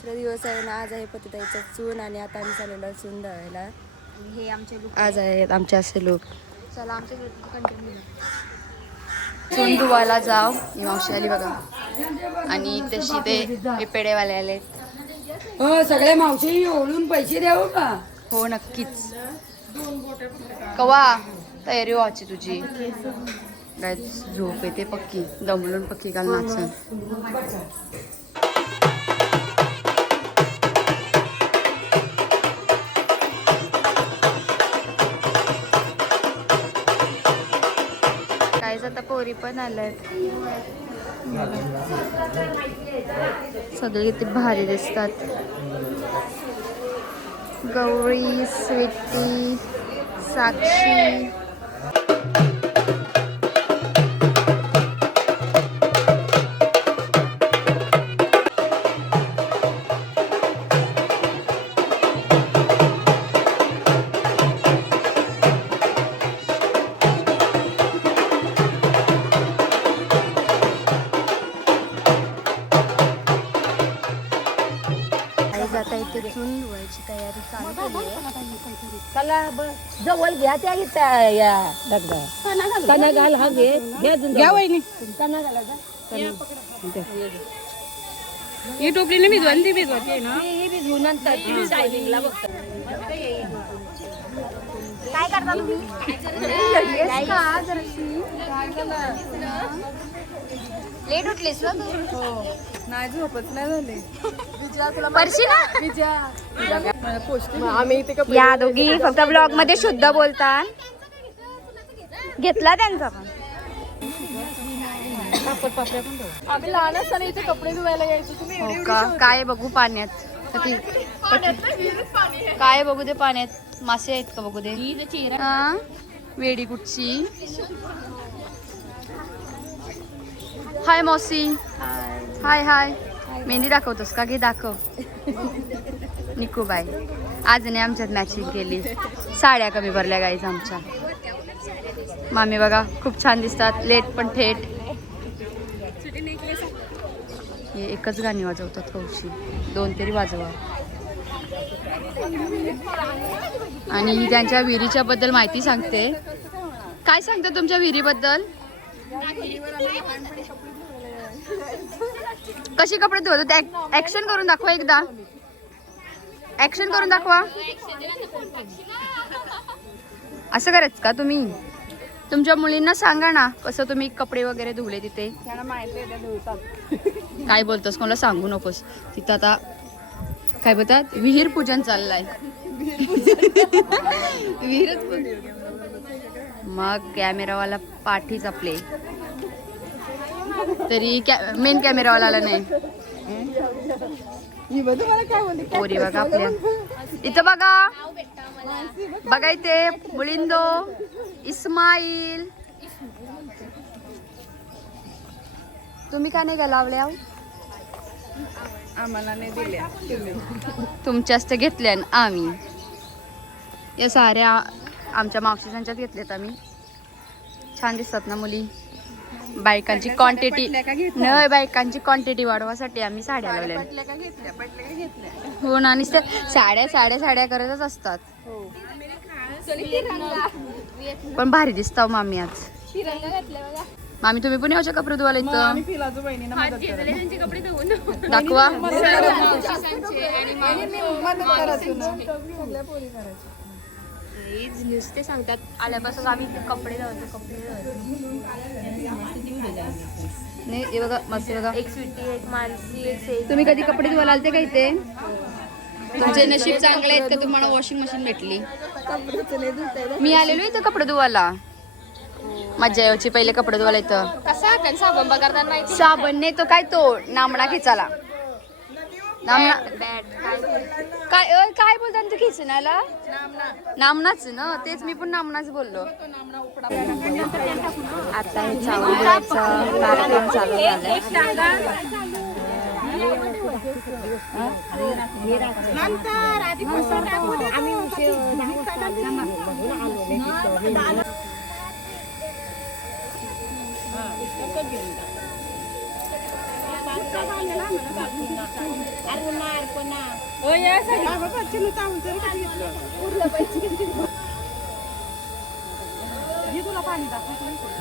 दुसरा दिवस आहे ना. आज आहे पतिताईचा चून आणि आता आम्ही चाललेलो चून दळायला. हे आमचे लोक आज आहेत आमचे असे लोक. चला आमचे कंटिन्यू चून धुवायला जाव. ही मावशी आली बघा आणि तशी ते पेढेवाले आले. हो सगळ्या मावशी ओळून पैसे द्यावं का? हो नक्कीच. कवा तयारी व्हायची तुझी. काय झोप येते पक्की. दमलून पक्की काल नाचून. काय आता पोरी पण आल्यात. सगळे किती भारी दिसतात. गौरी, स्वीटी, साक्षी. आता इथे चून धुवायची तयारी चालू केली आहे. चला जवळ घ्या त्या या कना घाल हा घे घ्या वहिनी कना घाला ही टोपली भिजवायला ती भिजवायची ना. ही भिजवू नंतर टायमिंगला बघ. काय करता तुम्ही? लेट उठलीस ना तू? नाही झोपच नाही झाले. परशी ना आम्ही इथे या दोघी फक्त ब्लॉग मध्ये शुद्ध बोलतात. घेतला त्यांचा पण. आम्ही लहान असताना इथे कपडे धुवायला यायचो. तुम्ही हो का? काय बघू पाण्यात काय बघू दे पाण्यात. मासे आहेत का बघू दे. हा? वेडी कुठची. हाय मौसी. हाय हाय. मेहंदी दाखवतोस का? घे दाखव. निकू बाय आज नाही आमच्यात मॅचिंग केली. साड्या कमी भरल्या गाईज आमच्या. मामी बघा खूप छान दिसतात. लेट पण थेट. हे एकच गाणी वाजवतात कौशी. 2 तरी वाजवा. आणि त्यांच्या विहिरीच्या बद्दल माहिती सांगते. काय सांगते तुमच्या विहिरीबद्दल? कशी कपडे धुवत? ऍक्शन करून दाखवा एकदा. ऍक्शन करून दाखवा. असं करायचं का तुम्ही? तुमच्या मुलींना सांगा ना कसं तुम्ही कपडे वगैरे धुवले तिथे. काय बोलतोस? कोणाला सांगू नकोस. तिथं आता काय बोलतात विहीर पूजन चाललंय. विहीरच मग कॅमेरावाला पाठीच आपले. तरी मेन कॅमेरावाला आला नाही. पोरी बघा आपल्या इथं बघा. बघा इथे मुलिंदो, इस्माईल. तुम्ही का नाही गलावल्या? आम्हाला नाही दिल्या. तुमच्याच घेतल्या आम्ही. या साऱ्या आमच्या मावशींच्यात घेतल्यात आम्ही. छान दिसतात ना मुली. बायकांची क्वांटिटी नाही, बायकांची क्वांटिटी वाढवासाठी आम्ही साड्या लावल्या. हो ना. आणि साड्या साड्या साड्या करतच असतात. पण भारी दिसता मामी आज. मामी तुम्ही पण याच्या कपडे धुवायला इथं दाखवा. नुसते सांगतात आल्यापासून आम्ही कपडे धुवतो नाही. हे बघा मस्त बघा. एक स्वीटी, एक मानसी. तुम्ही कधी कपडे धुवायला आलते का इथे? तुमचे नशीब चांगले आहेत का तुम्हाला वॉशिंग मशीन भेटली. मी आलेलो इथं कपडे धुवायला. मज्जा यायची पहिले कपडे धुवायला इथं. कसा साबण बघा माहिती. साबण नाही तो काय तो नामणा खिचाला. नामणा काय काय बोलतात तू खिचण्याला? नामनाच ना. तेच मी पण नामनाच बोललो. आता हे चावल कार्यक्रम चालू झालाय.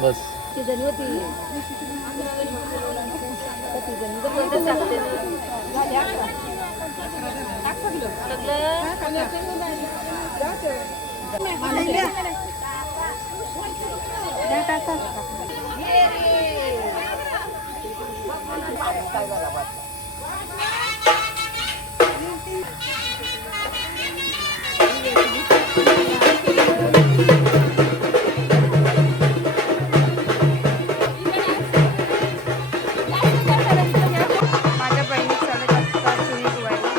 बस माझ्या बहिणी चालत असतात चुनी धुवायला.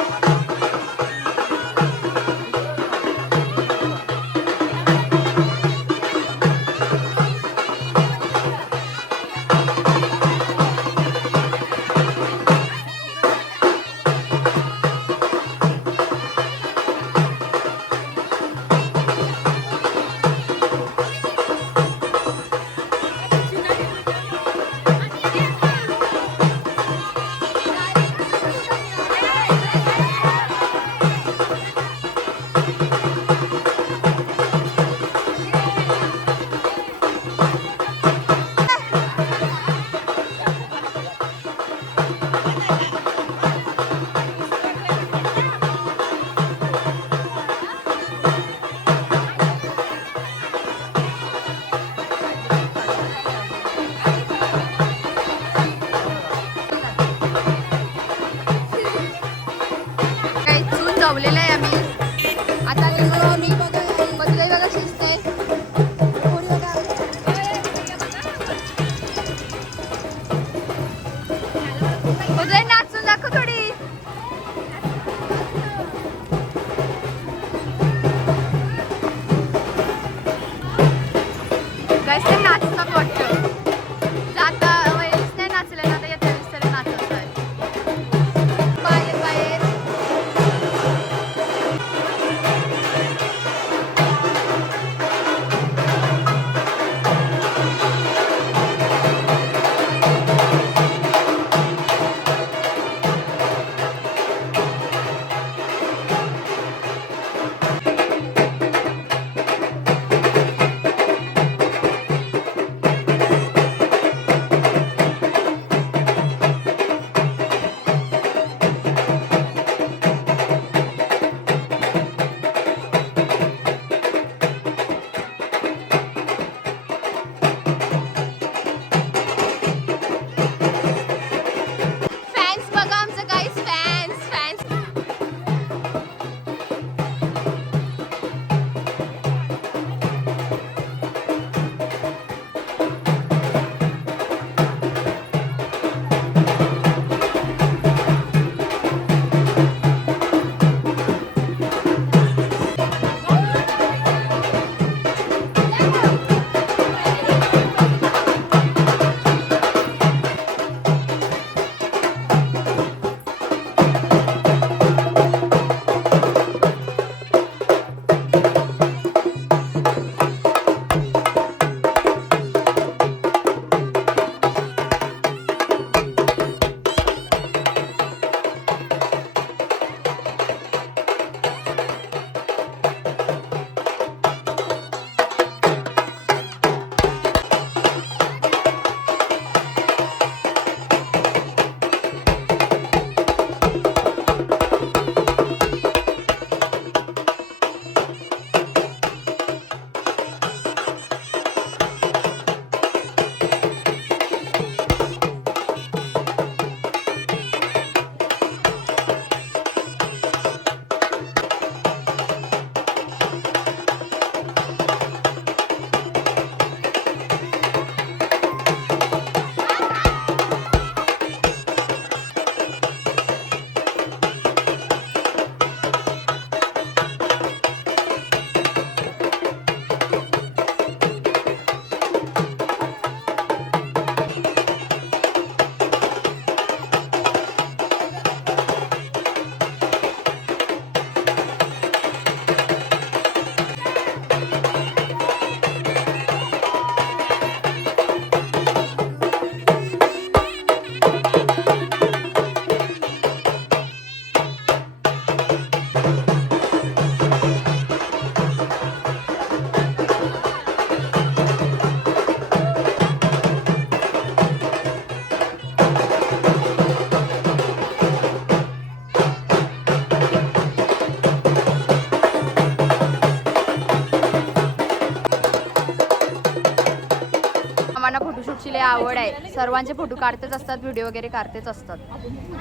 आवड आहे. सर्वांचे फोटो काढतेच असतात, व्हिडिओ वगैरे काढतेच असतात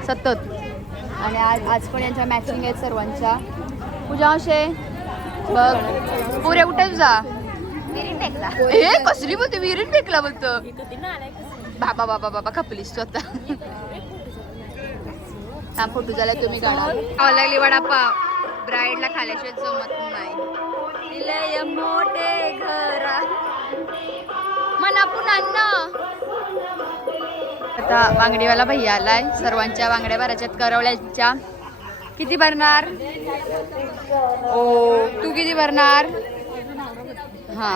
सतत. आणि आज पण यांच्या मॅचिंग आहेत सर्वांच्या. पूजा असे बघ पुरे कुठे तुझा हे कसली बोलते विहिरीत फेकला बोलतो. बाबा बाबा बाबा खपलीस तू आता. हा फोटो झाला तुम्ही काढा. खावा लागली वडापाव. ब्राईडला खाल्याशिवाय जमत नाही. मोठे घरा मना पुन्हा. आता बांगडीवाला भैया आलाय. सर्वांच्या बांगड्या भरायच्यात करवल्याच्या. किती भरणार? ओ तू किती भरणार? हा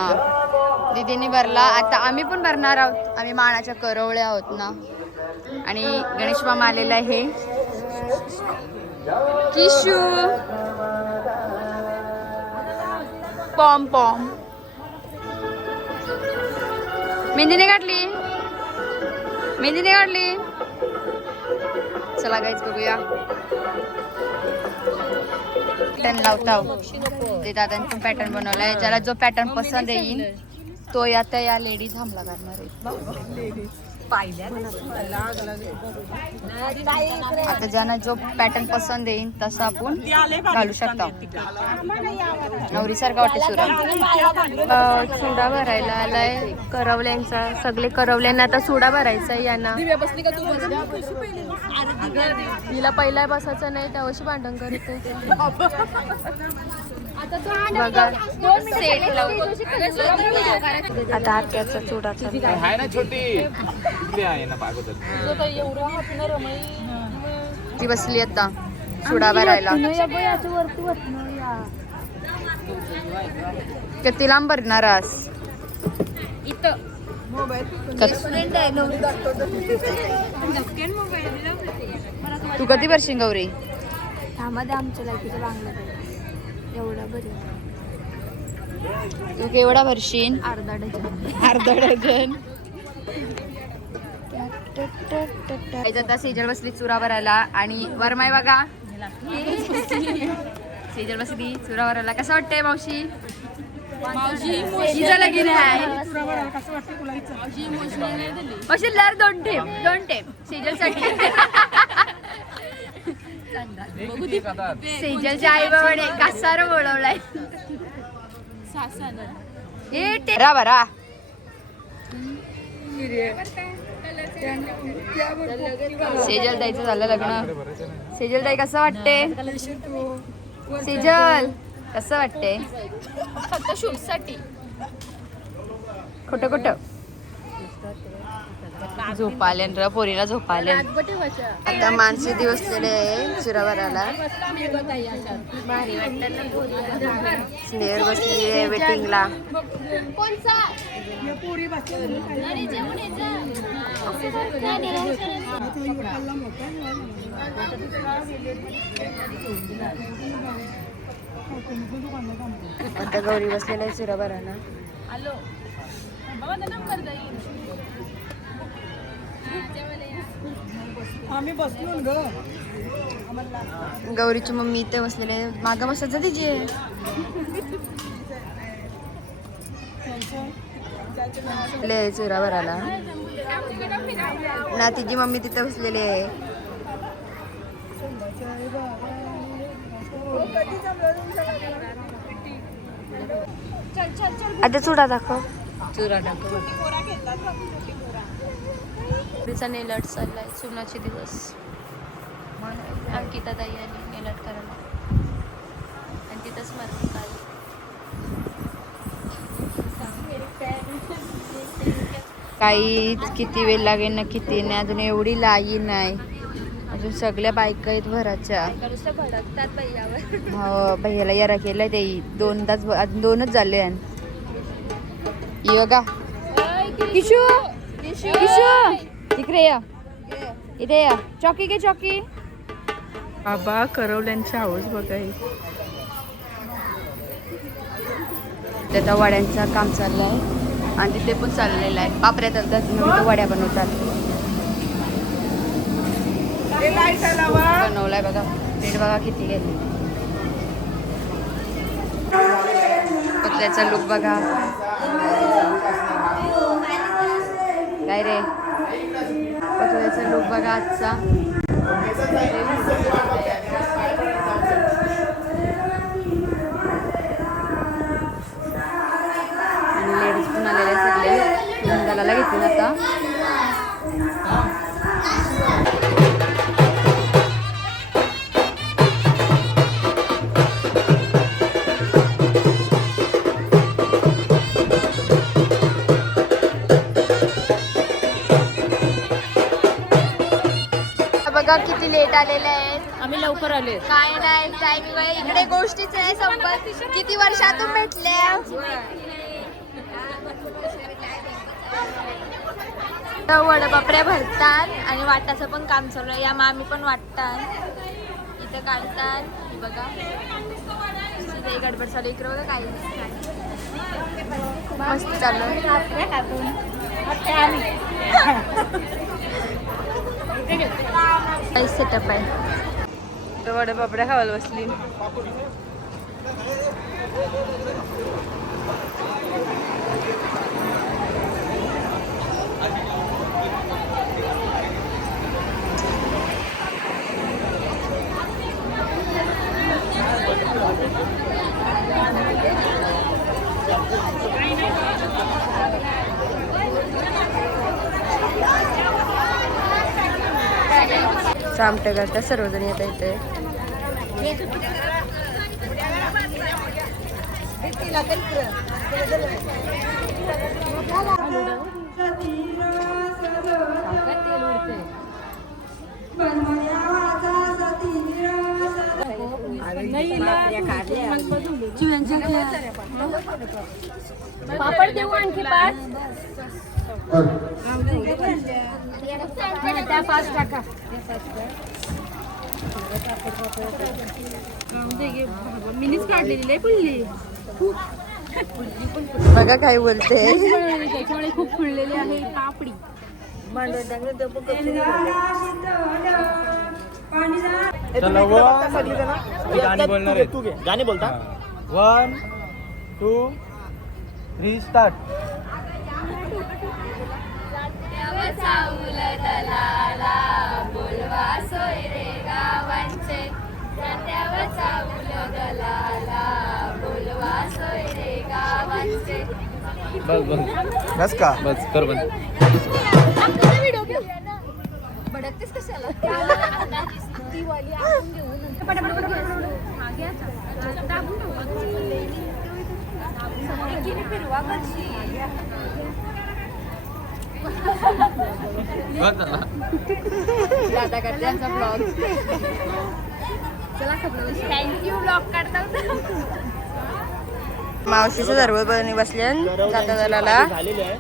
दीदीने भरला. आता आम्ही पण भरणार आहोत. आम्ही मानाच्या करवल्या आहोत ना. आणि गणेश मामा आलेला आहे. किशू पॉम पॉम मेहंदीने काढली. मेहंदीने काढली. चला गाईच बघूया. पॅटर्न लावता ते दादांनी पण पॅटर्न बनवलाय. ज्याला जो पॅटर्न पसंत येईल तो आता या लेडीज हमला करणार आहे. आता ज्यांना जो पॅटर्न पसंत येईल तसं आपण घालू शकता. नवरीसारखा वाटते सुरा. चुडा भरायला आलाय करवल्यांचा. सगळे करवल्यांना आता चुडा भरायचा आहे यांना. तिला पहिला बसायचं नाही त्यावर्षी भांडण करीत बघा. सेट आता आत्याचा चुडा आहे ना छोटी आहे ना पागोदर. ती बसली आता चुडा भरायला. किती लांब भरणारास? तू कधी भरशील गौरी? आमच्या लायकीचं बांगला एवढा बरी. तू केवढा भरशील? अर्धा डझन. अर्धा डझन. आता सेजल बसली चुरा भरायला. आणि वरमाई बघा सेजल बसली चुरा भरायला. कसं वाटतंय मावशी? मावशी लगीन आहे. मावशी लर दोन टेप सेजल साठी. सेजलच्या आई बाबाने कासार बोलवलाय. हे टेरा भरा. सेजल ताईचं झालं लग्न. सेजल ताई कसं वाटते? सेजल कसं वाटते? फक्त शूट साठी. खोटं खोटं झोपाल्यान र पोरीला झोपाल्यान. आता माणसे दिवसलेले आहे चुरा भरायला. स्नेहर बसली आहे वेटिंगला. आता गौरी बसलेला आहे चुरा भरायला. गौरीची मम्मी इथे बसलेले. मागं बसायचं तिचे. चुरा भरायला ना. तिची मम्मी तिथे बसलेली आहे. आता चुडा दाखव. चुरा दाखव. तिचा नेल आर्ट चाललाय. सुनाचे दिवस. अंकिता ताई आली नेल आर्ट करायला. आणि तिथंच मारते काल. काही किती वेळ लागेल ना किती नाही. अजून एवढी लाईन नाही. अजून सगळ्या बायका आहेत भराच्या. भडकतात भैयावर. हो भैयाला यारा केलाय ते. अजून दोनच झाले. योगा किशू किशू इकडे या. इथे या. चॉकी घे चॉकी. बाबा करवल्यांची हाऊस बघाय. त्या वड्यांचं काम चाललंय. आणि तिथे पण चाललेलं आहे. बापऱ्या तर वड्या बनवतात. बनवलाय बघा. रेट बघा किती गेले. त्याचा लुक बघा. काय रे पतोयाचा लुक बघा आजचा. आणि लेडीज पण आलेल्या सगळ्या लंगाला घेतील आता. बघा किती लेट आलेले आहेत. आम्ही लवकर आले. काय नाही टाइमिंग आहे इकडे गोष्टीच आहे संपत. किती वर्षातून भेटले. वडपापड्या भरतात आणि वाटाचं पण काम चालू आहे. या मामी पण वाटतात इथं काढतात. हे बघा इथे गडबड चालू. इकडे बघा काही मस्त चालू आहे. सेटअप आहे. वडपापड्या खावायला बसली. चामटं करता सर्वजण येत इथे. पापड देऊ आणखी 5. त्या 5 टाका. मिनीच काढलेली लय फुलली. बघा काय बोलते. त्याच्यामुळे खूप फुललेली आहे पापडी. गाणी बोलणार आहे. तू घे गाणी बोलता. 1 2 3 स्टार्ट. बस बस बस का बस कर बंद. भडकतेस कशाला. दादा करते आमचा ब्लॉग. थँक्यू ब्लॉग काढता. मावशीचं सर्व बसले जाता दलाला. झालेली आहे.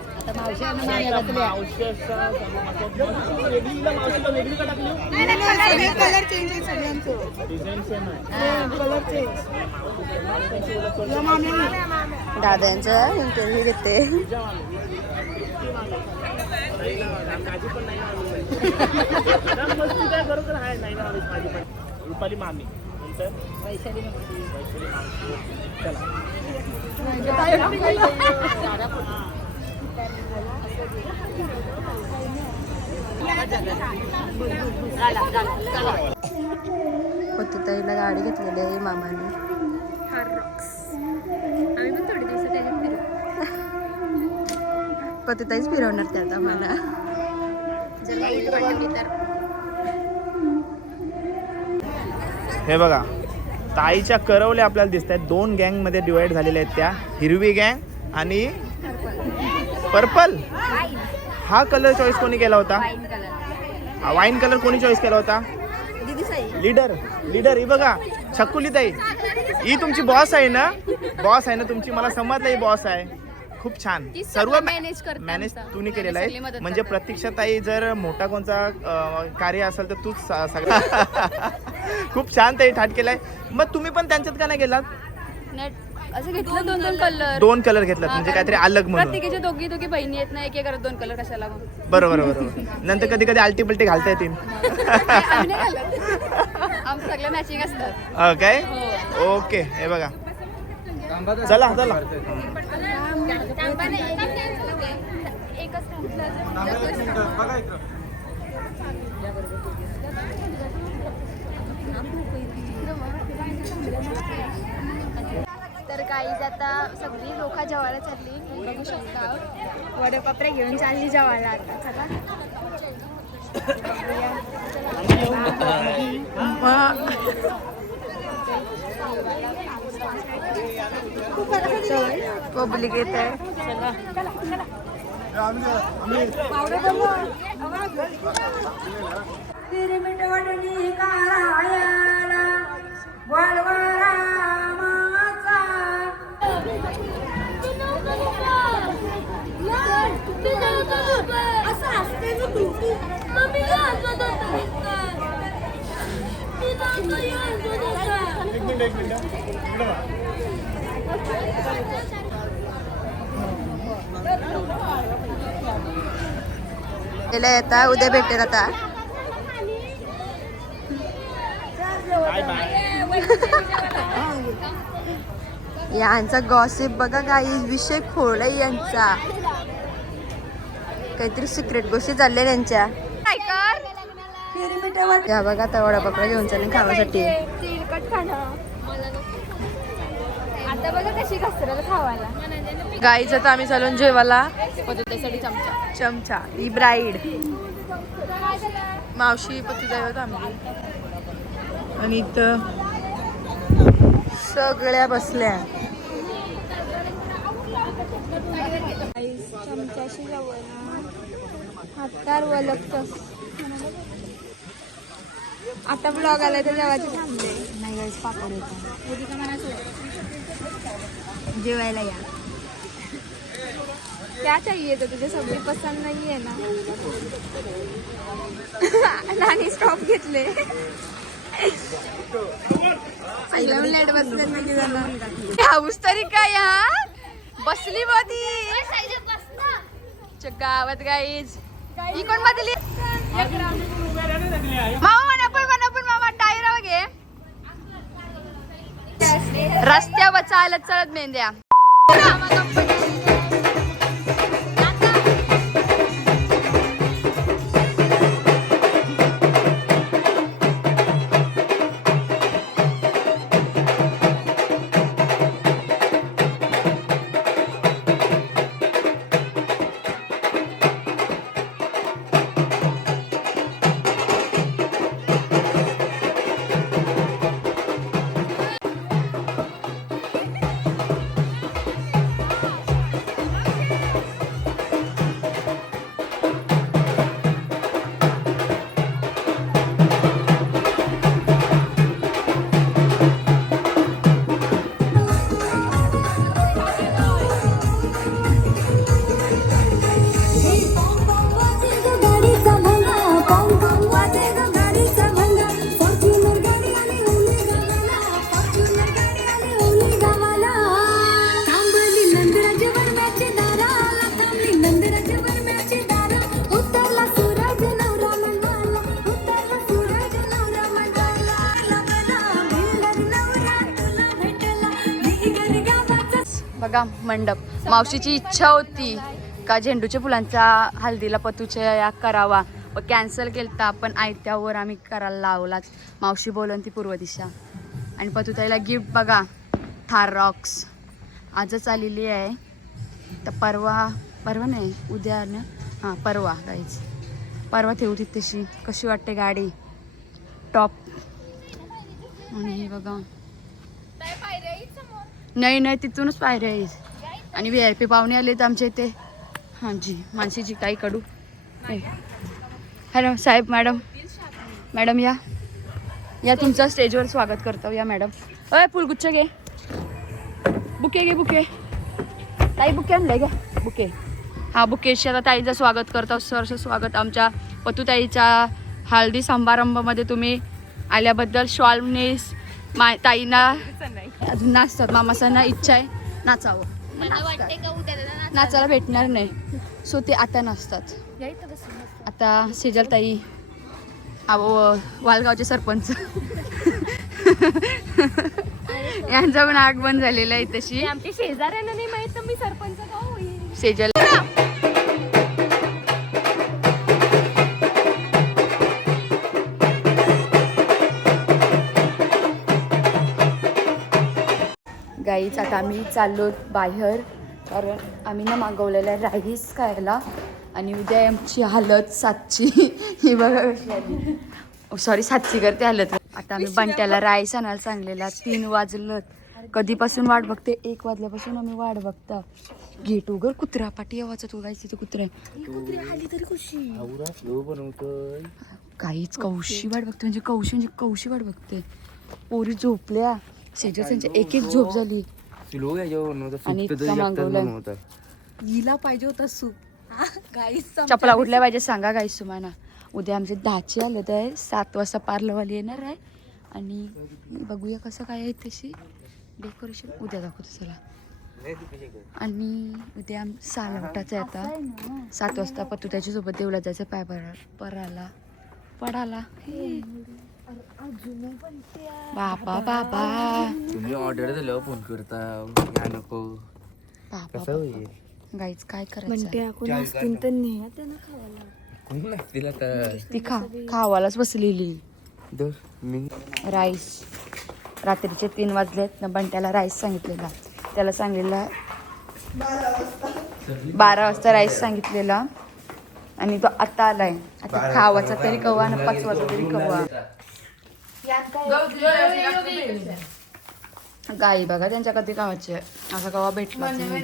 दादांचा इंटरव्ह्यू घेते. रुपाली मामी वैशाली ताईला गाडी घेतलेली आहे मामाने. आम्ही पण थोडे दिवस त्याच्यात फिरू. पतिताईच फिरवणार ते आता मला. हे बघा ताईच्या करवल्या आपल्याला दिसत आहेत. 2 गँग मध्ये डिवाइड झालेल्या आहेत त्या. हिरवी गँग आणि पर्पल. हा कलर चॉईस कोणी केला होता. वाईन कलर कोणी चॉईस केला होता. लीडर ही बघा छकुली ताई. ही तुमची बॉस आहे ना. बॉस आहे ना तुमची. मला समजलं ही बॉस आहे. खूप छान. सर्व मॅनेज तुम्ही केलेलं आहे. म्हणजे प्रतीक्षा ताई जर मोठा कोणता कार्य असेल तर तूच सगळं. खूप छान ताई ठाट केलाय. मग तुम्ही पण त्यांच्यात का नाही गेलात. असं घेतलं 2 कलर. 2 कलर घेतलात म्हणजे काहीतरी अलग म्हणून. प्रत्येकाच्या दोघी बहिणी येत नाही. एक 2 कलर कशाला. बरोबर. नंतर कधी कधी आलटी पलटी घालता येतील. आमचं सगळं मॅचिंग असतात. काय ओके. हे बघा चला तर गाईज आता सगळी लोक जेवायला चालली, बघू शकता वडेपापड्या घेऊन चालली जेवायला आता. चला पब्लिक येत आहे. येता उद्या भेटेल आता. यांचा गॉसिप बघा काही विषय खोलाय यांचा. काहीतरी सिक्रेट गोष्टी चालल्या त्यांच्या. या बघा आता वडापापडा घेऊन चालले खाण्यासाठी. आता बघा कशी कसरत खावायला. गाईच आता आम्ही चालून जेवायला. त्यासाठी चमचा. चमचा ही ब्राईड मावशी पती जायवत आम्ही. आणि इथं सगळ्या बसल्या. चमच्याशी जवळ हातार वलगत. आता ब्लॉग आलाय तर जेवायचे थांबले नाही गाईस पापड येतात. जेवायला या. क्या चाहिए तर तुझे सगळी पसंत नाही आहे ना. नानी स्टॉप घेतले. लेट बसले हाऊस तरी काय हा बसली मधी गावात गाईज. ही कोण बदली मामा पण मामा टायर वगे रस्त्यावर चालत चालत मेंद्या. बघा मंडप. मावशीची इच्छा होती का झेंडूच्या फुलांचा हल्दीला पतूच्या या करावा व कॅन्सल केलता, पण आयत्यावर आम्ही करायला लावलाच. मावशी बोलून ती पूर्व दिशा. आणि पतूताईला गिफ्ट बघा थार रॉक्स आजच आलेली आहे. तर परवा नाही उद्या ना, हां परवा गाईच परवा ठेवू ती तशी. कशी वाटते गाडी टॉप. आणि हे बघा नाही तिथूनच पायऱ्या आहेत. आणि VIP पाहुणे आलेत आमच्या इथे. हां जी मानसीजी काही कडू. हॅलो साहेब मॅडम या तुमचं स्टेजवर स्वागत करतो. या मॅडम. अय फुलगुच्छ घे. बुके ताई बुके आणलंय का बुके. हा बुकेशी आता ताईचं स्वागत करतो. सरसं स्वागत आमच्या पतूताईच्या हळदी समारंभामध्ये तुम्ही आल्याबद्दल. शॉलनेस ताईंना अजून नाचतात. मामासांना इच्छा आहे नाचावं. नाचायला भेटणार नाही सो ते आता नाचतात. आता सेजल ताई वालगावचे सरपंच यांचं पण आगमन झालेलं आहे. तशी आमच्या शेजाऱ्यांना नाही माहित तर मी सरपंच का होईल. सेजल गाईच आता आम्ही चाललो बाहेर, कारण आम्ही ना मागवलेला राईस खायला आणि उद्या आमची हालत 7ची ही बघा कशी आली, सॉरी 7ची करते हालत. आता आम्ही बंट्याला राईस आणायला सांगलेला, 3 वाजलं कधीपासून वाट बघते, 1 वाजल्यापासून आम्ही वाट बघता. गेट उघड, कुत्रा पाठी आवाज तो गायची, तिथे कुत्रा काहीच कौशी वाट बघते, म्हणजे कौशी वाट बघते. पोरी झोपल्या, शेजार त्यांच्या एक झोप झाली आणि इतका मागवलं. हिला पाहिजे होता सूप. चपला कुठल्या पाहिजे सांगा गाईस तुम्हाला. उद्या आमचे 10ची आलं आहे, 7 वाजता पार्लरवाली येणार आहे आणि बघूया कसं काय आहे तशी डेकोरेशन उद्या दाखवतो चला. आणि उद्या सालावटाचं आहे आता 7 वाजता पत्तू त्याच्यासोबत देवला जायचं पाय पडाला. बाबा बाबा तुम्ही ऑर्डर दिल्यावर फोन करता या नको कसं होईल. गाईच काय करायचं, कोण नसतील आता ती खावालाच बसलेली. मी राईस रात्रीचे 3 वाजलेत ना, बंट्याला राईस सांगितलेला, त्याला सांगलेला 12 वाजता राईस सांगितलेला आणि तो आता आलाय. आता खावाचा तरी कवा ना 5 वाजता तरी कवा. गाई बघा त्यांच्या कधी गावाचे असा कवा भेटला नाही.